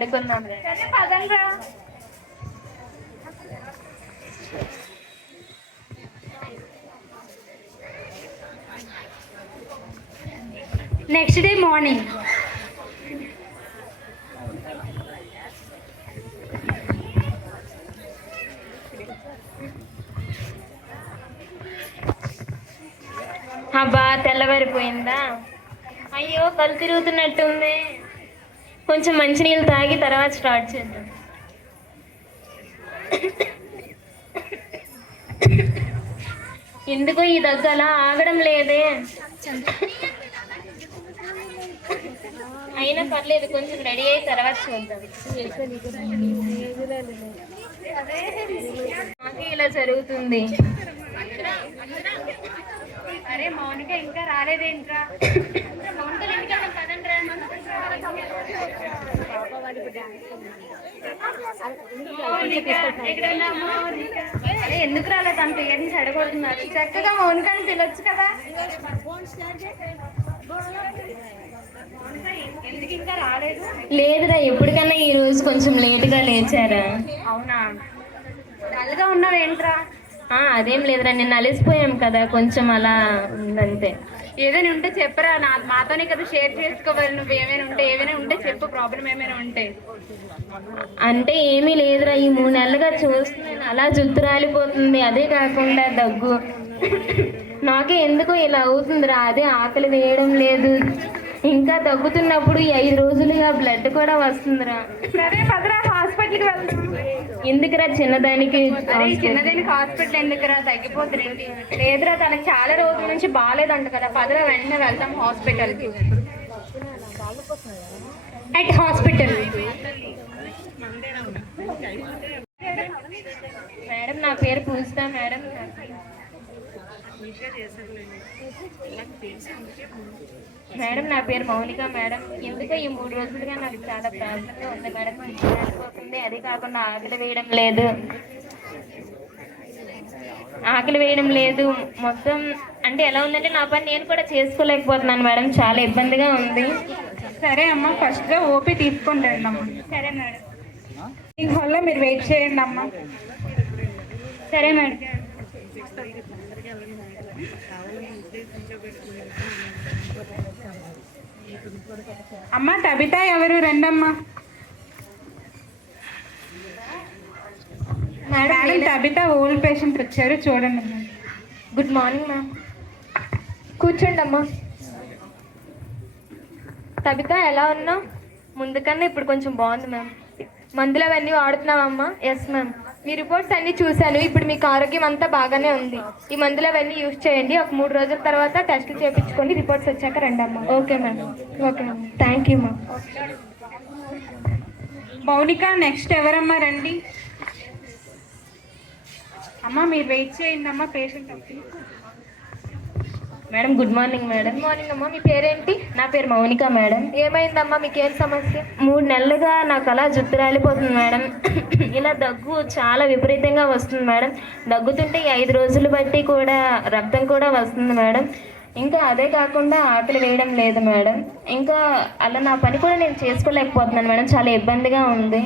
అడుగుందాం పదంగా. Next day morning అబ్బా తెల్లవారిపోయిందా? అయ్యో కళ్ళు తిరుగుతున్నట్టుంది. కొంచెం మంచినీళ్ళు తాగి తర్వాత స్టార్ట్ చేద్దాం. ఎందుకో ఈ దగ్గు అలా ఆగడం లేదే. అయినా పర్లేదు, కొంచెం రెడీ అయ్యి తర్వాత చూద్దాం. నాకే ఇలా జరుగుతుంది. అరే మౌనిక ఇంకా రాలేదేంట్రా? ఎందుకు రాలేదు? తన పేరు నుంచి అడగొడుతున్నారు. చక్కగా మౌనికని పిలవచ్చు కదా. ఎందుకు ఇంకా రాలేదు? లేదురా, ఎప్పటికన్నా ఈ రోజు కొంచెం లేటుగా లేచారా. అవునా? డల్గా ఉన్నావు ఏంట్రా? అదేం లేదురా, నిన్న అలసిపోయాం కదా, కొంచెం అలా ఉందంతే. ఏదైనా ఉంటే చెప్పరా, మాతోనే కదా షేర్ చేసుకోవాలి. నువ్వు ఏమైనా ఉంటే చెప్పు, ప్రాబ్లం ఏమైనా ఉంటే. అంటే ఏమీ లేదురా, ఈ 3 నెలలుగా చూస్తున్నాను అలా జుట్టు రాలిపోతుంది, అదే కాకుండా దగ్గు. నాకే ఎందుకో ఇలా అవుతుందిరా, అదే ఆకలి వేయడం లేదు. ఇంకా దగ్గుతున్నప్పుడు ఈ 5 రోజులుగా బ్లడ్ కూడా వస్తుందిరా. సరే పదరా, హాస్పిటల్కి వెళ్దాం. ఎందుకురా చిన్నదానికి? చిన్నదానికి హాస్పిటల్ ఎందుకురా, తగ్గిపోతుంది. లేదురా, తనకు చాలా రోజుల నుంచి బాగాలేదంట కదా. పదరా, వెంటనే వెళ్తాం హాస్పిటల్కి. At hospital. మేడం, నా పేరు పూజిత మేడం. మేడం, నా పేరు మౌనిక మేడం. ఎందుకో ఈ 3 రోజులుగా నాకు చాలా ప్రాబ్లంగా ఉంది మేడం. అయిపోతుంది, అది కాకుండా ఆకలి వేయడం లేదు మొత్తం. అంటే ఎలా ఉందంటే నా పని నేను కూడా చేసుకోలేకపోతున్నాను మేడం, చాలా ఇబ్బందిగా ఉంది. సరే అమ్మ, ఫస్ట్గా ఓపీ తీసుకొని రండి అమ్మ. సరే మేడం. ఈ హాల్లో మీరు వెయిట్ చేయండి అమ్మ. సరే మేడం. అమ్మ టబితా ఎవరు? రండమ్మా. మేడం, టబితా ఓల్డ్ పేషెంట్ వచ్చారు, చూడండి. Good morning ma'am. కూర్చోండి అమ్మా. టబితా ఎలా ఉన్నావు? ముందు కన్నా ఇప్పుడు కొంచెం బాగుంది మ్యామ్. మందులు అవన్నీ వాడుతున్నావమ్మా? Yes ma'am. మీ రిపోర్ట్స్ అన్నీ చూశాను, ఇప్పుడు మీకు ఆరోగ్యం అంతా బాగానే ఉంది. ఈ మందులు అవన్నీ యూజ్ చేయండి. ఒక 3 రోజుల తర్వాత టెస్ట్ చేయించుకోండి, రిపోర్ట్స్ వచ్చాక రండి అమ్మా. Okay ma'am. Okay ma'am, thank you ma'am. Mounika, next ఎవరమ్మా? రండి అమ్మ, మీరు వెయిట్ చేయండి అమ్మా. Patient madam, good morning madam. Good morning అమ్మా. మీ పేరేంటి? నా పేరు మౌనిక మేడం. ఏమైందమ్మా, మీకేం సమస్య? 3 నెలలుగా నాకు అలా జుట్టు రాలిపోతుంది మేడం. ఇలా దగ్గు చాలా విపరీతంగా వస్తుంది మేడం. దగ్గుతుంటే 5 రోజులు బట్టి కూడా రక్తం కూడా వస్తుంది మేడం. ఇంకా అదే కాకుండా ఆకలి వేయడం లేదు మేడం. ఇంకా అలా నా పని కూడా నేను చేసుకోలేకపోతున్నాను మేడం, చాలా ఇబ్బందిగా ఉంది.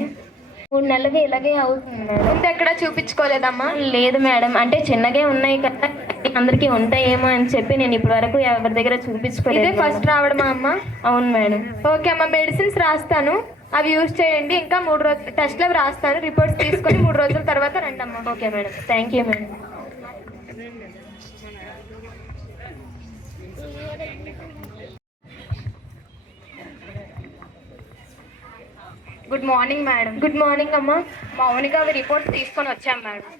3 నెలలుగా ఇలాగే అవుతుంది మేడం. ముందు ఎక్కడ చూపించుకోలేదమ్మా? లేదు మేడం, అంటే చిన్నగా ఉన్నాయి కదా, అందరికీ ఉంటాయేమో అని చెప్పి నేను ఇప్పటి వరకు ఎవరి దగ్గర చూపించుకోలేదు. ఇదే ఫస్ట్ రావడమా అమ్మ? అవును మేడం. ఓకే అమ్మ, మెడిసిన్స్ రాస్తాను, అవి యూజ్ చేయండి. ఇంకా 3 రోజులు టెస్ట్లు రాస్తాను, రిపోర్ట్స్ తీసుకొని 3 రోజుల తర్వాత రండి అమ్మ. Okay madam, thank you madam. Good morning madam. Good morning అమ్మా. మౌనిక అవి రిపోర్ట్స్ తీసుకొని వచ్చాం మేడం.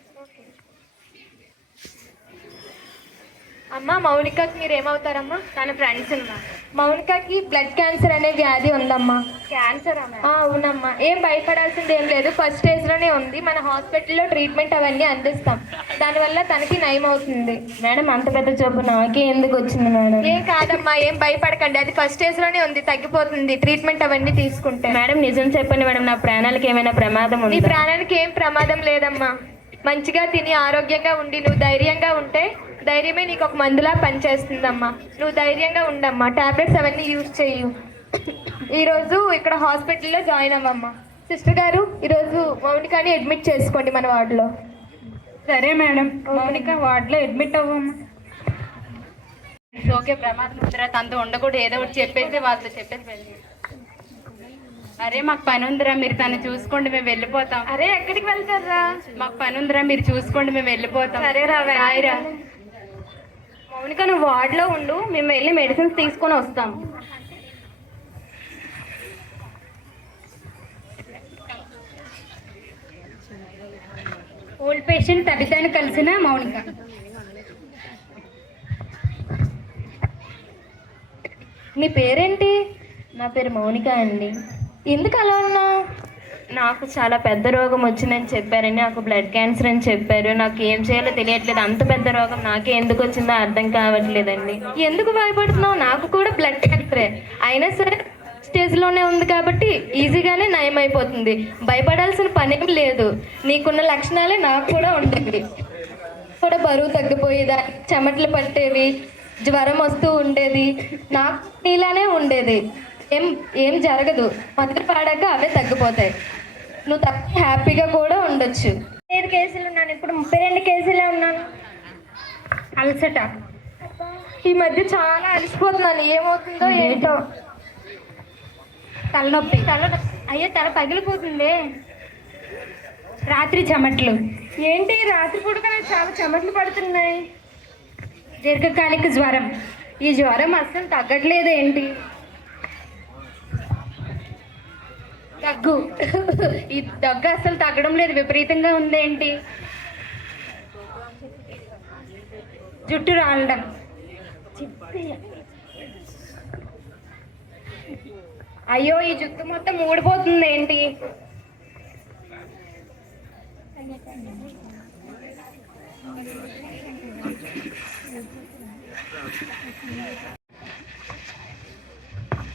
అమ్మ, మౌనికకి మీరు ఏమవుతారమ్మా? తన ఫ్రెండ్స్ ఉన్నా. మౌనికకి బ్లడ్ క్యాన్సర్ అనే వ్యాధి ఉందమ్మా. క్యాన్సర్? అవునమ్మా. ఏం భయపడాల్సింది ఏం లేదు, ఫస్ట్ స్టేజ్లోనే ఉంది. మన హాస్పిటల్లో ట్రీట్మెంట్ అవన్నీ అందిస్తాం, దానివల్ల తనకి నయం అవుతుంది. మేడం, అంత పెద్ద జబ్బు నాకే ఎందుకు వచ్చింది మేడం? ఏం కాదమ్మా, ఏం భయపడకండి, అది ఫస్ట్ స్టేజ్లోనే ఉంది, తగ్గిపోతుంది ట్రీట్మెంట్ అవన్నీ తీసుకుంటే. మేడం, నిజం చెప్పండి మేడం, నా ప్రాణాలకు ఏమైనా ప్రమాదం ఉంది? నీ ప్రాణానికి ఏం ప్రమాదం లేదమ్మా. మంచిగా తిని ఆరోగ్యంగా ఉండి నువ్వు ధైర్యంగా ఉంటే ధైర్యమే నీకు ఒక మందులా పనిచేస్తుందమ్మా. నువ్వు ధైర్యంగా ఉండమ్మా, టాబ్లెట్స్ అవన్నీ యూజ్ చేయు. ఈరోజు ఇక్కడ హాస్పిటల్లో జాయిన్ అవ్వమ్మా. సిస్టర్ గారు ఈరోజు మౌనికని అడ్మిట్ చేసుకోండి మన వార్డులో. సరే మేడం, మౌనిక వార్డులో అడ్మిట్ అవ్వమ్మా. ఓకే, ప్రమాదం ఉందిరా, తనతో ఉండకూడదు, ఏదో ఒకటి చెప్పేసి వాళ్ళతో చెప్పేసి వెళ్ళి. అరే మాకు పని ఉందిరా, మీరు తను చూసుకోండి, మేము వెళ్ళిపోతాం. అరే ఎక్కడికి వెళ్తారా? మాకు పని ఉందిరా, మీరు చూసుకోండి, మేము వెళ్ళిపోతాం. సరేరా, రాయిరా. మౌనిక నువ్వు వార్డులో ఉండు, మేము వెళ్ళి మెడిసిన్స్ తీసుకొని వస్తాం. ఓల్డ్ పేషెంట్ తబితాని కలిసిన మౌనిక. నీ పేరేంటి? నా పేరు మౌనిక అండి. ఎందుకు అలా ఉన్నావు? నాకు చాలా పెద్ద రోగం వచ్చిందని చెప్పారని, నాకు బ్లడ్ క్యాన్సర్ అని చెప్పారు. నాకు ఏం చేయాలో తెలియట్లేదు. అంత పెద్ద రోగం నాకే ఎందుకు వచ్చిందో అర్థం కావట్లేదండి. ఎందుకు భయపడుతున్నావు? నాకు కూడా బ్లడ్ క్యాన్సరే, అయినా సరే స్టేజ్లోనే ఉంది కాబట్టి ఈజీగానే నయం అయిపోతుంది. భయపడాల్సిన పనేం లేదు. నీకున్న లక్షణాలే నాకు కూడా ఉండేవి. కూడా బరువు తగ్గిపోయేదాన్ని, చెమటలు పట్టేవి, జ్వరం వస్తూ ఉండేది. నాకు నీలానే ఉండేది. ఏం జరగదు, మందులు పాడాక అవే తగ్గిపోతాయి. నువ్వు తగ్గి హ్యాపీగా కూడా ఉండొచ్చు. 5 కేసులు ఉన్నాను, ఇప్పుడు 32 కేజీలే ఉన్నాను. అలసట. ఈ మధ్య చాలా అలసిపోతున్నాను, ఏమవుతుందో ఏంటో. తలనొప్పి. అయ్యో తల పగిలిపోతుంది. రాత్రి చెమట్లు. ఏంటి రాత్రి పూట చాలా చెమటలు పడుతున్నాయి. దీర్ఘకాలిక జ్వరం. ఈ జ్వరం అస్సలు తగ్గట్లేదు ఏంటి? దగ్గు. ఈ దగ్గు అస్సలు తగ్గడం లేదు, విపరీతంగా ఉందేంటి? జుట్టు రాలడం. అయ్యో ఈ జుట్టు మొత్తం ఊడిపోతుంది ఏంటి?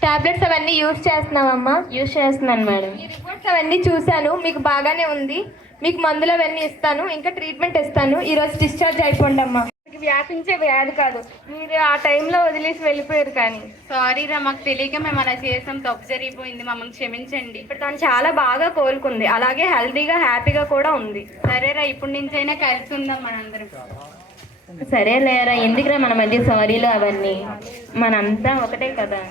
టాబ్లెట్స్ అవన్నీ యూజ్ చేస్తున్నావమ్మా? యూజ్ చేస్తున్నాను మేడం. ఈ రిపోర్ట్స్ అవన్నీ చూశాను, మీకు బాగానే ఉంది. మీకు మందులు అవన్నీ ఇస్తాను, ఇంకా ట్రీట్మెంట్ ఇస్తాను. ఈరోజు డిశ్చార్జ్ అయిపోండి అమ్మా. వ్యాపించే వ్యాధి కాదు, మీరు ఆ టైంలో వదిలేసి వెళ్ళిపోయారు. కానీ సారీ రా, మాకు తెలియక మేము అలా చేసాం, తప్పు జరిగిపోయింది, మమ్మల్ని క్షమించండి. ఇప్పుడు తను చాలా బాగా కోలుకుంది, అలాగే హెల్తీగా హ్యాపీగా కూడా ఉంది. సరేరా, ఇప్పటి నుంచైనా కలిసి ఉందాం మనందరం. సరే లేరా, ఎందుకురా మన మధ్య సారీలు అవన్నీ, మనంతా ఒకటే కదా.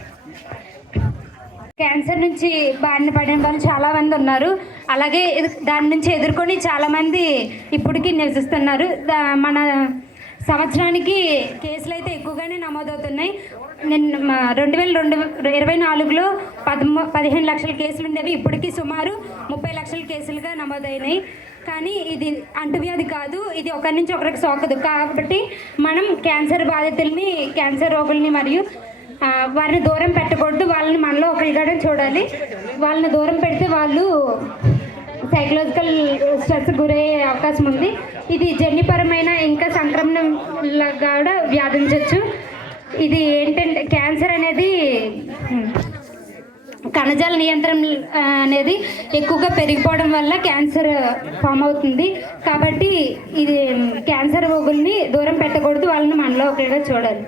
క్యాన్సర్ నుంచి బారిన పడిన వాళ్ళు చాలామంది ఉన్నారు. అలాగే దాని నుంచి ఎదుర్కొని చాలామంది ఇప్పటికీ నివసిస్తున్నారు. మన సంవత్సరానికి కేసులు అయితే ఎక్కువగానే నమోదవుతున్నాయి. నిన్న 2024లో 15 లక్షల కేసులు ఉండేవి, ఇప్పటికీ సుమారు 30 లక్షల కేసులుగా నమోదైనాయి. కానీ ఇది అంటువ్యాధి కాదు, ఇది ఒకరి నుంచి ఒకరికి సోకదు. కాబట్టి మనం క్యాన్సర్ బాధితుల్ని, క్యాన్సర్ రోగుల్ని మరియు వారిని దూరం పెట్టకూడదు. వాళ్ళని మనలో ఒకరిగా చూడాలి. వాళ్ళని దూరం పెడితే వాళ్ళు సైకలాజికల్ స్ట్రెస్ గురయ్యే అవకాశం ఉంది. ఇది జన్యుపరమైన ఇంకా సంక్రమణగా కూడా వ్యాధించవచ్చు. ఇది ఏంటంటే క్యాన్సర్ అనేది కణజాల నియంత్రణ అనేది ఎక్కువగా పెరిగిపోవడం వల్ల క్యాన్సర్ ఫామ్ అవుతుంది. కాబట్టి ఇది క్యాన్సర్ రోగుల్ని దూరం పెట్టకూడదు, వాళ్ళని మనలో ఒకరిగా చూడాలి.